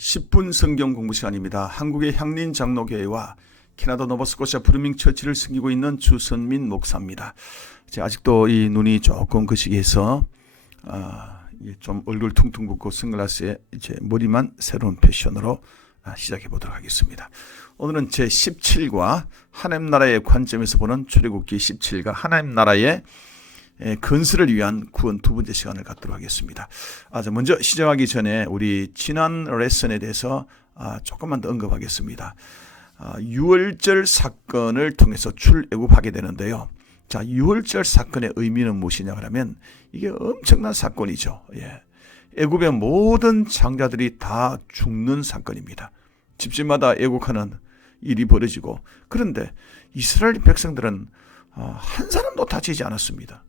10분 성경 공부 시간입니다. 한국의 향린 장로교회와 캐나다 노바스코샤 브루밍 처치를 섬기고 있는 주선민 목사입니다. 아직도 이 눈이 조금 거시기해서 좀 얼굴 퉁퉁 붓고 선글라스에 이제 머리만 새로운 패션으로 시작해 보도록 하겠습니다. 오늘은 제 17과 하나님 나라의 관점에서 보는 출애굽기 17과 하나님 나라의 건설을 위한 구원 두 번째 시간을 갖도록 하겠습니다. 먼저 시작하기 전에 우리 지난 레슨에 대해서 조금만 더 언급하겠습니다. 유월절 사건을 통해서 출애굽하게 되는데요. 자, 유월절 사건의 의미는 무엇이냐 그러면 이게 엄청난 사건이죠. 애굽의 모든 장자들이 다 죽는 사건입니다. 집집마다 애국하는 일이 벌어지고, 그런데 이스라엘 백성들은 한 사람도 다치지 않았습니다.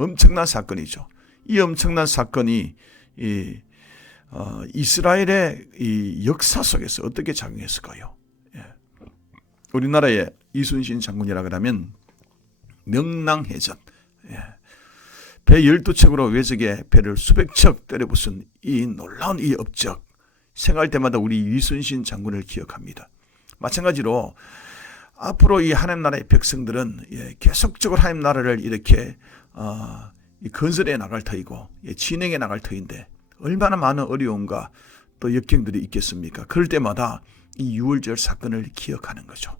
엄청난 사건이죠. 이 엄청난 사건이 이스라엘의 이 역사 속에서 어떻게 작용했을까요? 우리나라의 이순신 장군이라 그러면 명랑해전, 배 12척으로 외적의 배를 수백 척 때려부순 이 놀라운 이 업적, 생각할 때마다 우리 이순신 장군을 기억합니다. 마찬가지로 앞으로 이 하나님 나라의 백성들은 계속적으로 하나님 나라를 이렇게 건설해 나갈 터이고 진행해 나갈 터인데 얼마나 많은 어려움과 또 역경들이 있겠습니까? 그럴 때마다 이 유월절 사건을 기억하는 거죠.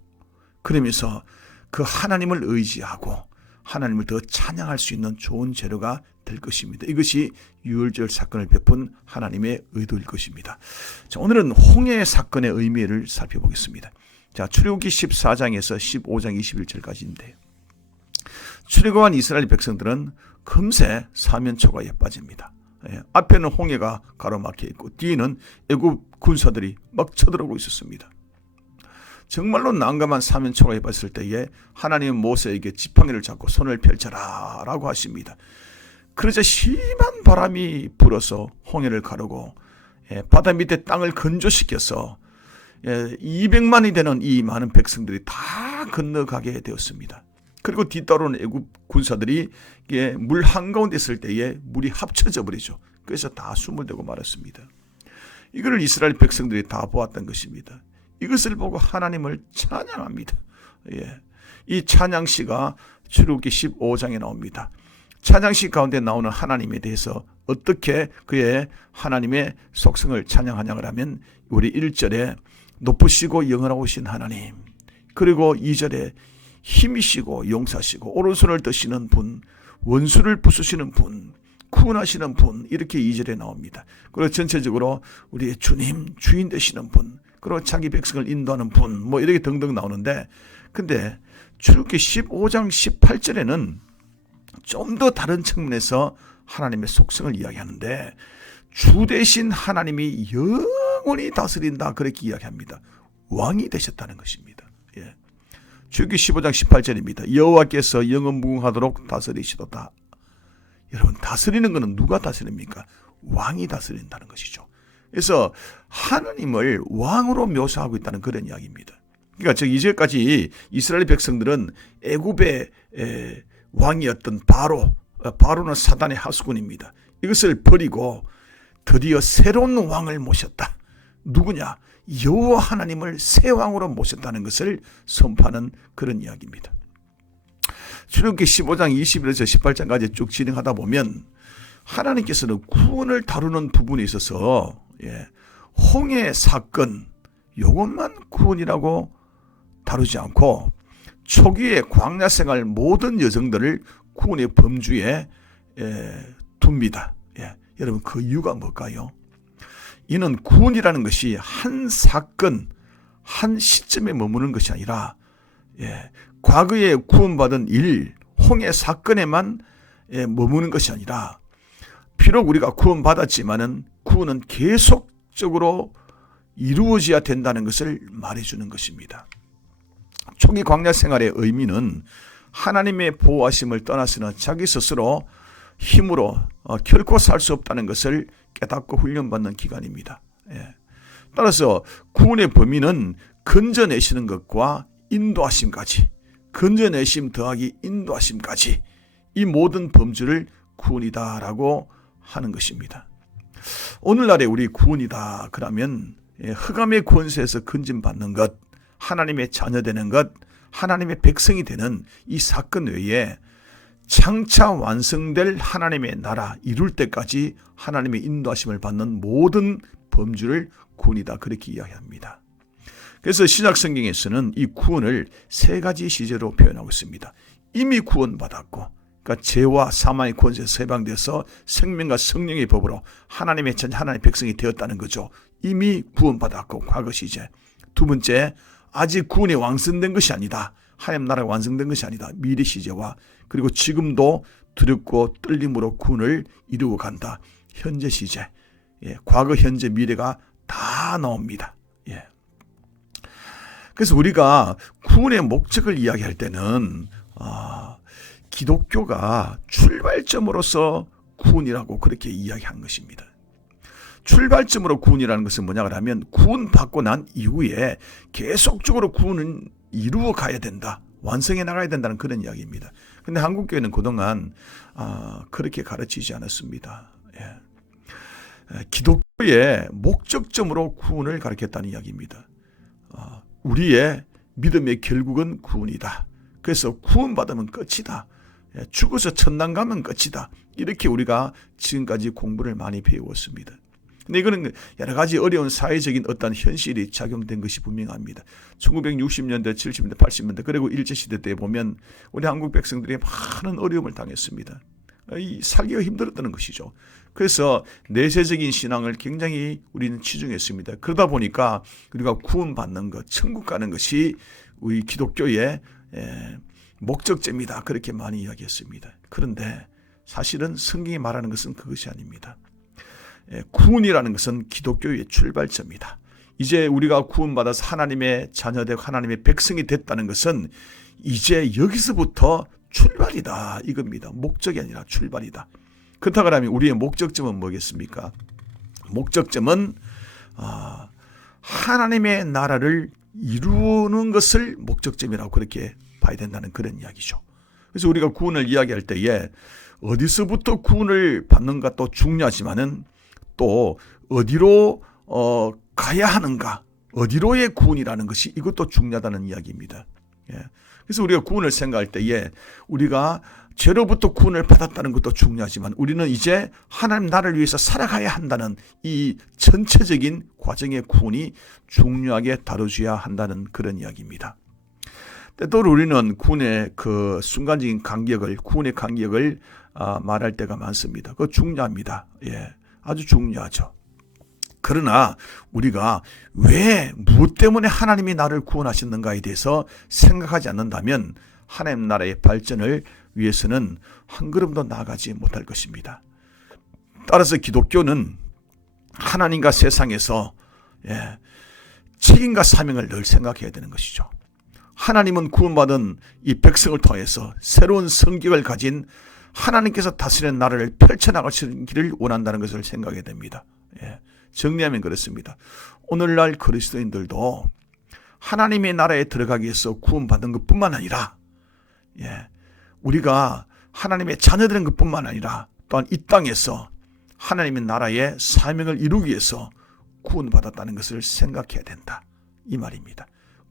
그러면서 그 하나님을 의지하고 하나님을 더 찬양할 수 있는 좋은 재료가 될 것입니다. 이것이 유월절 사건을 베푼 하나님의 의도일 것입니다. 자, 오늘은 홍해 사건의 의미를 살펴보겠습니다. 자, 출애굽기 14장에서 15장 21절까지인데요. 출애굽한 이스라엘 백성들은 금세 사면초가에 빠집니다. 앞에는 홍해가 가로막혀 있고 뒤에는 애굽 군사들이 막 쳐들어오고 있었습니다. 정말로 난감한 사면초가에 빠졌을 때에 하나님은 모세에게 지팡이를 잡고 손을 펼쳐라 라고 하십니다. 그러자 심한 바람이 불어서 홍해를 가르고 바다 밑에 땅을 건조시켜서 200만이 되는 이 많은 백성들이 다 건너가게 되었습니다. 그리고 뒤따르는 애굽 군사들이 물 한가운데 있을 때에 물이 합쳐져 버리죠. 그래서 다 숨을 대고 말았습니다. 이걸 이스라엘 백성들이 다 보았던 것입니다. 이것을 보고 하나님을 찬양합니다. 이 찬양시가 출애굽기 15장에 나옵니다. 찬양시 가운데 나오는 하나님에 대해서 어떻게 그의 하나님의 속성을 찬양하냐고 하면 우리 1절에 높으시고 영원하신 하나님, 그리고 2절에 힘이시고 용사시고 오른손을 드시는 분, 원수를 부수시는 분, 구원하시는 분, 이렇게 2절에 나옵니다. 그리고 전체적으로 우리의 주님, 주인 되시는 분, 그리고 자기 백성을 인도하는 분, 뭐 이렇게 등등 나오는데, 근데 출애굽기 15장 18절에는 좀 더 다른 측면에서 하나님의 속성을 이야기하는데, 주 대신 하나님이 영원히 다스린다, 그렇게 이야기합니다. 왕이 되셨다는 것입니다. 출애굽기 15장 18절입니다. 여호와께서 영원무궁하도록 다스리시도다. 여러분, 다스리는 것은 누가 다스립니까? 왕이 다스린다는 것이죠. 그래서 하나님을 왕으로 묘사하고 있다는 그런 이야기입니다. 그러니까 이제까지 이스라엘 백성들은 애굽의 왕이었던 바로는 사단의 하수군입니다. 이것을 버리고 드디어 새로운 왕을 모셨다. 누구냐? 여호와 하나님을 새 왕으로 모셨다는 것을 선포하는 그런 이야기입니다. 출애굽기 15장 21에서 18장까지 쭉 진행하다 보면 하나님께서는 구원을 다루는 부분에 있어서 홍해 사건, 이것만 구원이라고 다루지 않고 초기의 광야 생활 모든 여정들을 구원의 범주에 둡니다. 여러분, 그 이유가 뭘까요? 이는 구원이라는 것이 한 사건, 한 시점에 머무는 것이 아니라 과거에 구원받은 일, 홍해 사건에만 머무는 것이 아니라, 비록 우리가 구원받았지만은 구원은 계속적으로 이루어져야 된다는 것을 말해주는 것입니다. 초기 광야 생활의 의미는 하나님의 보호하심을 떠나서는 자기 스스로 힘으로 결코 살 수 없다는 것을 깨닫고 훈련받는 기간입니다. 따라서 구원의 범위는 건져내시는 것과 인도하심까지, 건져내심 더하기 인도하심까지, 이 모든 범주를 구원이다라고 하는 것입니다. 오늘날의 우리 구원이다 그러면 흑암의 권세에서 건진받는 것, 하나님의 자녀되는 것, 하나님의 백성이 되는 이 사건 외에 장차 완성될 하나님의 나라 이룰 때까지 하나님의 인도하심을 받는 모든 범주를 구원이다 그렇게 이야기합니다. 그래서 신약 성경에서는 이 구원을 세 가지 시제로 표현하고 있습니다. 이미 구원받았고, 그러니까 죄와 사망의 권세에서 해방돼서 생명과 성령의 법으로 하나님의 자녀, 하나님의 백성이 되었다는 거죠. 이미 구원받았고 과거 시제. 두 번째, 아직 구원이 완성된 것이 아니다. 하나님 나라가 완성된 것이 아니다. 미래 시제와, 그리고 지금도 두렵고 떨림으로 구원을 이루어 간다. 현재 시제. 과거, 현재, 미래가 다 나옵니다. 그래서 우리가 구원의 목적을 이야기할 때는 기독교가 출발점으로서 구원이라고 그렇게 이야기한 것입니다. 출발점으로 구원이라는 것은 뭐냐 그러면 구원받고 난 이후에 계속적으로 구원은 이루어 가야 된다. 완성해 나가야 된다는 그런 이야기입니다. 그런데 한국교회는 그동안 그렇게 가르치지 않았습니다. 기독교의 목적점으로 구원을 가르쳤다는 이야기입니다. 우리의 믿음의 결국은 구원이다. 그래서 구원받으면 끝이다. 죽어서 천당 가면 끝이다. 이렇게 우리가 지금까지 공부를 많이 배웠습니다. 근데 이거는 여러 가지 어려운 사회적인 어떤 현실이 작용된 것이 분명합니다. 1960년대, 70년대, 80년대 그리고 일제시대 때 보면 우리 한국 백성들이 많은 어려움을 당했습니다. 살기가 힘들었다는 것이죠. 그래서 내세적인 신앙을 굉장히 우리는 치중했습니다. 그러다 보니까 우리가 구원받는 것, 천국 가는 것이 우리 기독교의 목적점이다. 그렇게 많이 이야기했습니다. 그런데 사실은 성경이 말하는 것은 그것이 아닙니다. 구원이라는 것은 기독교의 출발점이다. 이제 우리가 구원받아서 하나님의 자녀되고 하나님의 백성이 됐다는 것은 이제 여기서부터 출발이다 이겁니다. 목적이 아니라 출발이다. 그렇다고 하면 우리의 목적점은 뭐겠습니까? 목적점은 하나님의 나라를 이루는 것을 목적점이라고 그렇게 봐야 된다는 그런 이야기죠. 그래서 우리가 구원을 이야기할 때에 어디서부터 구원을 받는가 또 중요하지만은 또 어디로 가야 하는가, 어디로의 구원이라는 것이 이것도 중요하다는 이야기입니다. 그래서 우리가 구원을 생각할 때에 우리가 죄로부터 구원을 받았다는 것도 중요하지만 우리는 이제 하나님 나라를 위해서 살아가야 한다는 이 전체적인 과정의 구원이 중요하게 다뤄져야 한다는 그런 이야기입니다. 때때로 우리는 구원의 그 순간적인 간격을, 구원의 간격을 말할 때가 많습니다. 그거 중요합니다. 아주 중요하죠. 그러나 우리가 왜, 무엇 때문에 하나님이 나를 구원하셨는가에 대해서 생각하지 않는다면 하나님 나라의 발전을 위해서는 한 걸음도 나아가지 못할 것입니다. 따라서 기독교는 하나님과 세상에서 책임과 사명을 늘 생각해야 되는 것이죠. 하나님은 구원받은 이 백성을 통해서 새로운 성격을 가진 하나님께서 다스리는 나라를 펼쳐나가시기를 원한다는 것을 생각해야 됩니다. 정리하면 그렇습니다. 오늘날 그리스도인들도 하나님의 나라에 들어가기 위해서 구원받은 것뿐만 아니라 우리가 하나님의 자녀되는 것뿐만 아니라 또한 이 땅에서 하나님의 나라의 사명을 이루기 위해서 구원받았다는 것을 생각해야 된다. 이 말입니다.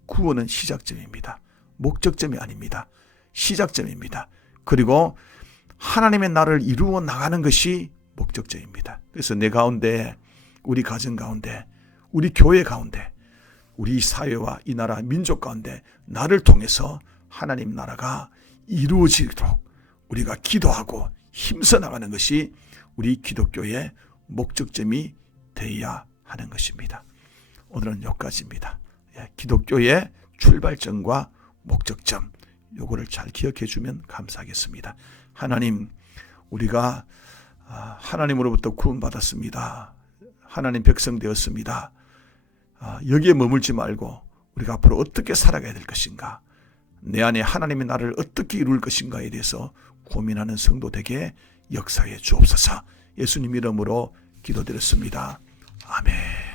구원은 시작점입니다. 목적점이 아닙니다. 시작점입니다. 그리고 하나님의 나라를 이루어 나가는 것이 목적점입니다. 그래서 내 가운데, 우리 가정 가운데, 우리 교회 가운데, 우리 사회와 이 나라 민족 가운데 나를 통해서 하나님 나라가 이루어지도록 우리가 기도하고 힘써 나가는 것이 우리 기독교의 목적점이 되어야 하는 것입니다. 오늘은 여기까지입니다. 기독교의 출발점과 목적점, 요거를 잘 기억해 주면 감사하겠습니다. 하나님, 우리가 하나님으로부터 구원받았습니다. 하나님 백성 되었습니다. 여기에 머물지 말고 우리가 앞으로 어떻게 살아가야 될 것인가, 내 안에 하나님의 나라를 어떻게 이룰 것인가에 대해서 고민하는 성도 되게 역사해 주옵소서. 예수님 이름으로 기도드렸습니다. 아멘.